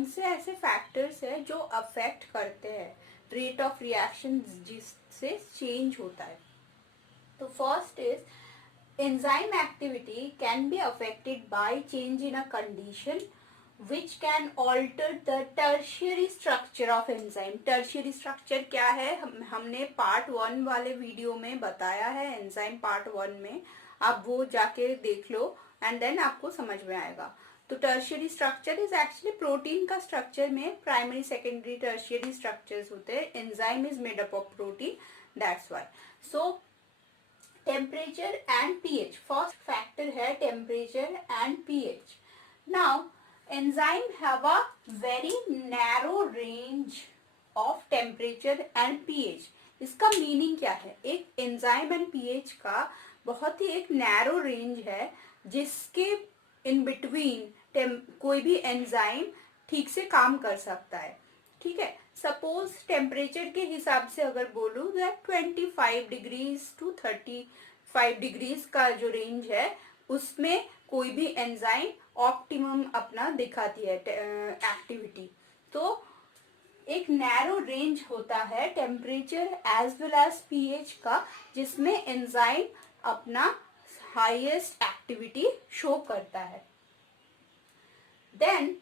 कौन से ऐसे फैक्टर्स है जो अफेक्ट करते हैं रेट ऑफ रिएक्शन जिससे चेंज होता है. तो first is enzyme activity can be affected by change in a condition which can alter the tertiary structure of enzyme. tertiary structure क्या है, हमने पार्ट 1 वाले वीडियो में बताया है, एंजाइम पार्ट 1 में, आप वो जाके देख लो एंड देन आपको समझ में आएगा. तो tertiary structure is actually protein का स्ट्रक्चर में प्राइमरी सेकेंडरी टर्शियरी स्ट्रक्चर्स होते हैं. Enzyme is made up of protein, that's why. So temperature and pH, first factor है temperature and pH. Now enzyme have a very narrow range of temperature and pH. इसका meaning क्या है? एक enzyme and pH का बहुत ही एक narrow range है जिसके इन बिटवीन कोई भी एंजाइम ठीक से काम कर सकता है. ठीक है, सपोज टेम्परेचर के हिसाब से अगर बोलूँ दैट 25 डिग्रीज टू 35 डिग्रीज का जो रेंज है उसमें कोई भी एंजाइम ऑप्टिमम अपना दिखाती है एक्टिविटी. तो एक नैरो रेंज होता है temperature as well as pH का जिसमें एंजाइम अपना हाईएस्ट एक्टिविटी शो करता है. Then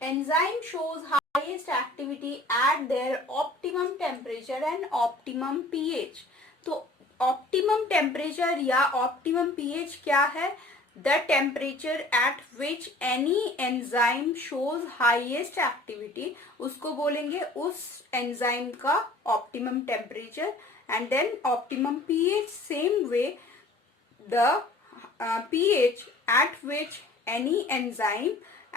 enzyme shows highest activity at their optimum temperature and optimum pH. तो ऑप्टिमम टेम्परेचर या ऑप्टिमम पीएच क्या है? The temperature at which any enzyme shows highest activity, उसको बोलेंगे उस एंजाइम का optimum temperature. And then optimum pH, same way the pH at which any enzyme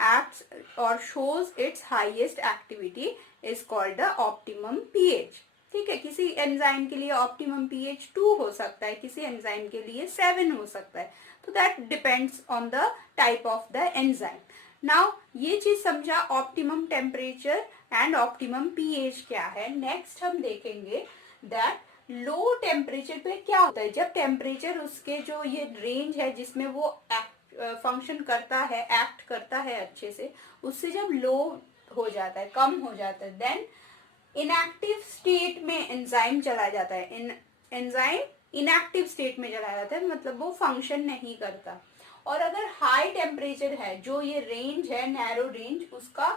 acts or shows its highest activity is called the optimum pH. ठीक है, किसी enzyme के लिए optimum pH 2 हो सकता है, किसी एंजाइम के लिए 7 हो सकता है. तो that depends on the type of the enzyme. Now ये चीज समझा optimum temperature and optimum pH क्या है. नेक्स्ट हम देखेंगे दैट लो टेम्परेचर पे क्या होता है. जब टेम्परेचर उसके जो ये रेंज है जिसमें वो फंक्शन करता है, एक्ट करता है अच्छे से, उससे जब लो हो जाता है, कम हो जाता है, देन इनएक्टिव स्टेट में एंजाइम चला जाता है. एंजाइम इनएक्टिव स्टेट में चला जाता है, मतलब वो फंक्शन नहीं करता. और अगर हाई टेम्परेचर है, जो ये रेंज है नैरो रेंज, उसका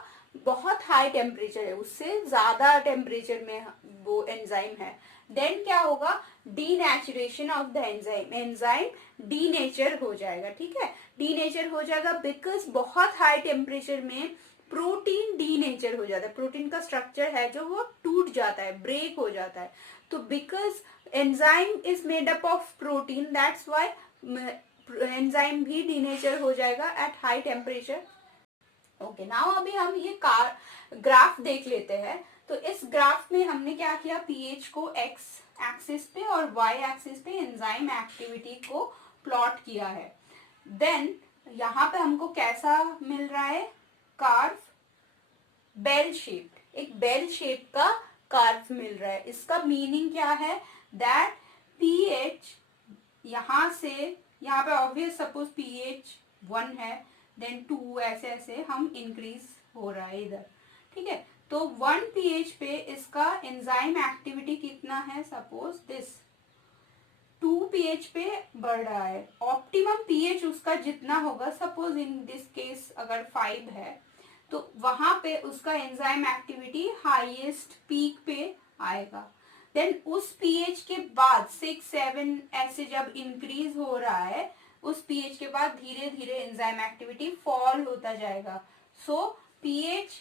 बहुत हाई टेम्परेचर है, उससे ज्यादा टेम्परेचर में वो एंजाइम है, देन क्या होगा? Denaturation of the enzyme. Enzyme denature हो जाएगा. ठीक है, डीनेचर हो जाएगा बिकॉज बहुत हाई टेम्परेचर में प्रोटीन डीनेचर हो जाता है. प्रोटीन का स्ट्रक्चर है जो वो टूट जाता है, ब्रेक हो जाता है. तो because enzyme is made up of protein, that's why enzyme भी डीनेचर हो जाएगा at high temperature. Okay, now अभी हम ये ग्राफ देख लेते हैं. तो इस ग्राफ में हमने क्या किया? पीएच को एक्स एक्सिस पे और वाई एक्सिस पे एंजाइम एक्टिविटी को प्लॉट किया है. देन यहाँ पे हमको कैसा मिल रहा है? कार्व, बेल शेप, एक बेल शेप का कार्व मिल रहा है. इसका मीनिंग क्या है? दैट पीएच यहाँ से यहाँ पे ऑब्वियस सपोज पीएच 1 है, देन 2, ऐसे ऐसे हम इंक्रीज हो रहा है इधर. ठीक है, तो 1 पीएच पे इसका एंजाइम एक्टिविटी कितना है? सपोज दिस 2 पीएच पे बढ़ रहा है. ऑप्टिमम पीएच उसका जितना होगा, सपोज इन दिस केस अगर 5 है, तो वहां पे उसका एंजाइम एक्टिविटी हाईएस्ट पीक पे आएगा. देन उस पीएच के बाद 6, 7 ऐसे जब इंक्रीज हो रहा है, उस पीएच के बाद धीरे धीरे एंजाइम एक्टिविटी फॉल होता जाएगा. सो पीएच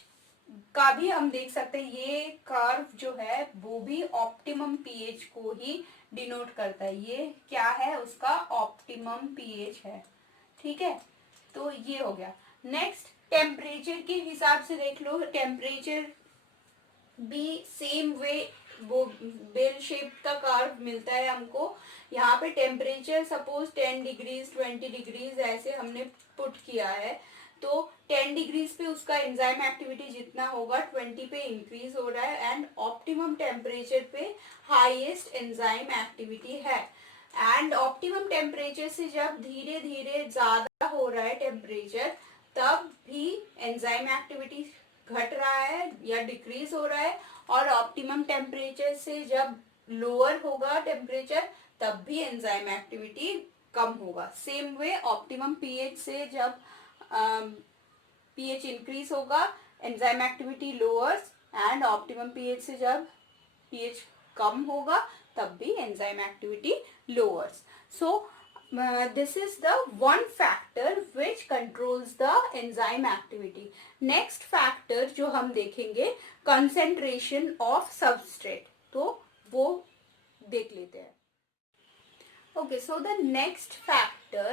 का भी हम देख सकते हैं, ये कर्व जो है वो भी ऑप्टिमम पीएच को ही डिनोट करता है. ये क्या है? उसका ऑप्टिमम पीएच है. ठीक है, तो ये हो गया. नेक्स्ट टेम्परेचर के हिसाब से देख लो. टेम्परेचर भी सेम वे वो बेल शेप का कर्व मिलता है हमको. यहाँ पे टेम्परेचर सपोज 10 डिग्रीज 20 डिग्रीज ऐसे हमने पुट किया है. तो 10 डिग्रीज पे उसका एंजाइम एक्टिविटी जितना होगा 20 पे इंक्रीज हो रहा है. एंड ऑप्टिमम टेम्परेचर पे हाईएस्ट एंजाइम एक्टिविटी है. एंड ऑप्टिमम टेम्परेचर से जब धीरे धीरे ज्यादा हो रहा है टेम्परेचर, तब भी एंजाइम एक्टिविटी घट रहा है या डिक्रीज हो रहा है, और ऑप्टिमम टेम्परेचर से जब लोअर होगा टेम्परेचर तब भी एंजाइम एक्टिविटी कम होगा. सेम वे ऑप्टिमम पीएच से जब पीएच इंक्रीज होगा enzyme activity lowers, and optimum pH से जब पीएच कम होगा तब भी enzyme activity lowers. So this is the one factor which controls the enzyme activity. Next factor जो हम देखेंगे concentration of substrate, तो वो देख लेते हैं. Okay, so the next factor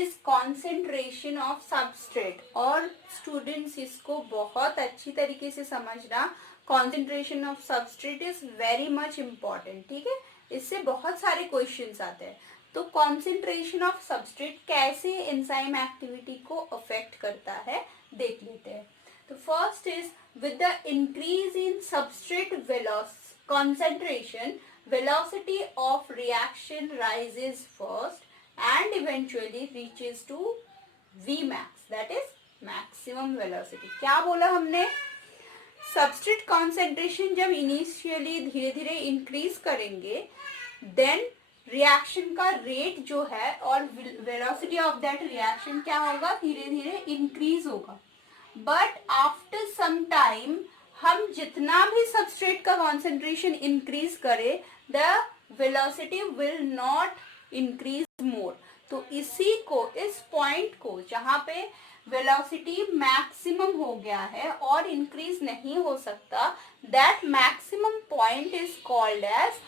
is concentration of substrate. और students इसको बहुत अच्छी तरीके से समझना, concentration of substrate is very much important. ठीक है, इससे बहुत सारे questions आते हैं. तो कॉन्सेंट्रेशन ऑफ सबस्ट्रेट कैसे एंजाइम एक्टिविटी को अफेक्ट करता है देख लेते हैं. तो first is with the increase in substrate concentration, velocity of reaction rises first and eventually reaches to Vmax, that is maximum velocity. क्या बोला हमने? सबस्ट्रेट कॉन्सेंट्रेशन जब इनिशियली धीरे धीरे इंक्रीज करेंगे देन रिएक्शन का रेट जो है और वेलोसिटी ऑफ दैट रिएक्शन क्या होगा, धीरे धीरे इंक्रीज होगा. बट आफ्टर सम टाइम हम जितना भी सबस्ट्रेट का कॉन्सेंट्रेशन इंक्रीज करें the velocity will not increase more. तो इसी को, इस पॉइंट को जहां पे वेलोसिटी मैक्सिमम हो गया है और इंक्रीज नहीं हो सकता, that maximum point is called as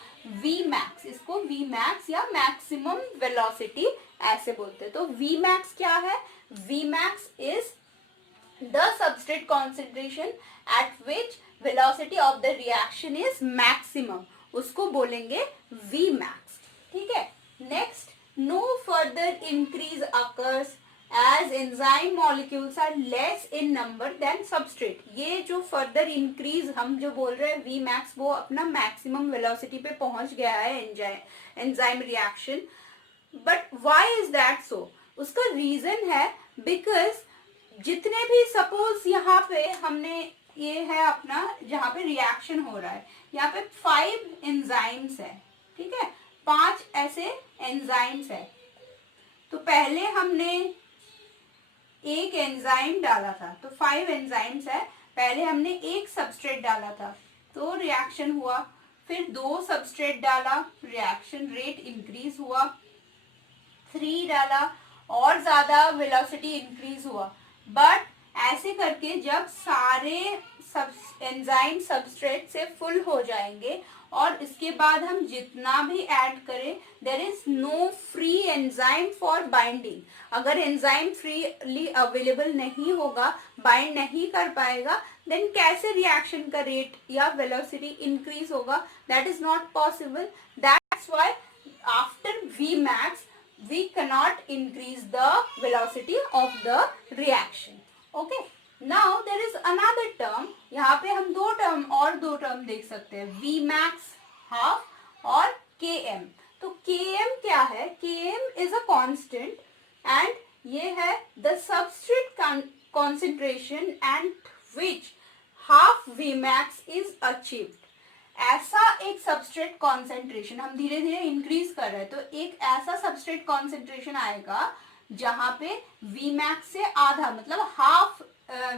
Vmax. इसको Vmax या मैक्सिमम वेलोसिटी ऐसे बोलते हैं. तो Vmax क्या है? Vmax is the substrate concentration at which velocity of the reaction is maximum. उसको बोलेंगे Vmax. ठीक है. Next, no further increase occurs as enzyme molecules are less in number than substrate. ये जो further increase हम जो बोल रहे हैं Vmax, वो अपना maximum velocity पे पहुंच गया है enzyme reaction. But why is that so? उसका reason है because जितने भी suppose यहाँ पे हमने, ये है अपना जहाँ पे reaction हो रहा है, यहाँ पे 5 enzymes है. ठीक है, 5 ऐसे enzymes है. तो पहले हमने एक एंजाइम डाला था, तो 5 एंजाइम्स है. पहले हमने एक सबस्ट्रेट डाला था तो रिएक्शन हुआ, फिर 2 सबस्ट्रेट डाला, रिएक्शन रेट इंक्रीज हुआ, 3 डाला और ज्यादा वेलोसिटी इंक्रीज हुआ. बट ऐसे करके जब सारे एंजाइम सबस्ट्रेट से फुल हो जाएंगे और इसके बाद हम जितना भी ऐड करें there is no free enzyme for binding. अगर एंजाइम फ्रीली अवेलेबल नहीं होगा, बाइंड नहीं कर पाएगा, देन कैसे रिएक्शन का रेट या वेलोसिटी इंक्रीज होगा? That is not possible. That's why after Vmax we cannot increase the velocity of the reaction. Okay, now there is another term. यहाँ पे हम दो टर्म देख सकते हैं, Vmax half और Km. तो Km क्या है? Km is a constant and ये है the substrate concentration at which half Vmax is achieved. ऐसा एक सबस्ट्रेट कॉन्सेंट्रेशन हम धीरे धीरे इंक्रीज कर रहे हैं, तो एक ऐसा सबस्ट्रेट कॉन्सेंट्रेशन आएगा जहां पे Vmax से आधा, मतलब हाफ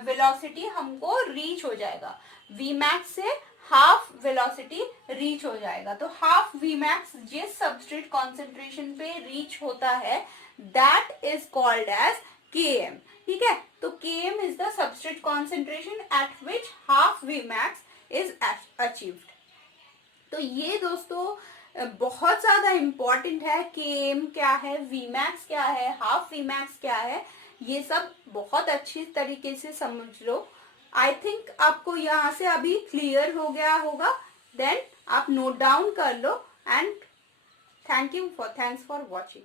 वेलोसिटी हमको रीच हो जाएगा. Vmax से हाफ वेलोसिटी रीच हो जाएगा. तो हाफ Vmax जिस सबस्ट्रेट कॉन्सेंट्रेशन पे रीच होता है that is called as Km. ठीक है, तो Km is the substrate concentration at which half Vmax is achieved. तो ये दोस्तों बहुत ज्यादा इंपॉर्टेंट है. Km क्या है, Vmax क्या है, हाफ Vmax क्या है, ये सब बहुत अच्छी तरीके से समझ लो. आई थिंक आपको यहाँ से अभी क्लियर हो गया होगा. देन आप नोट डाउन कर लो. And thanks for watching.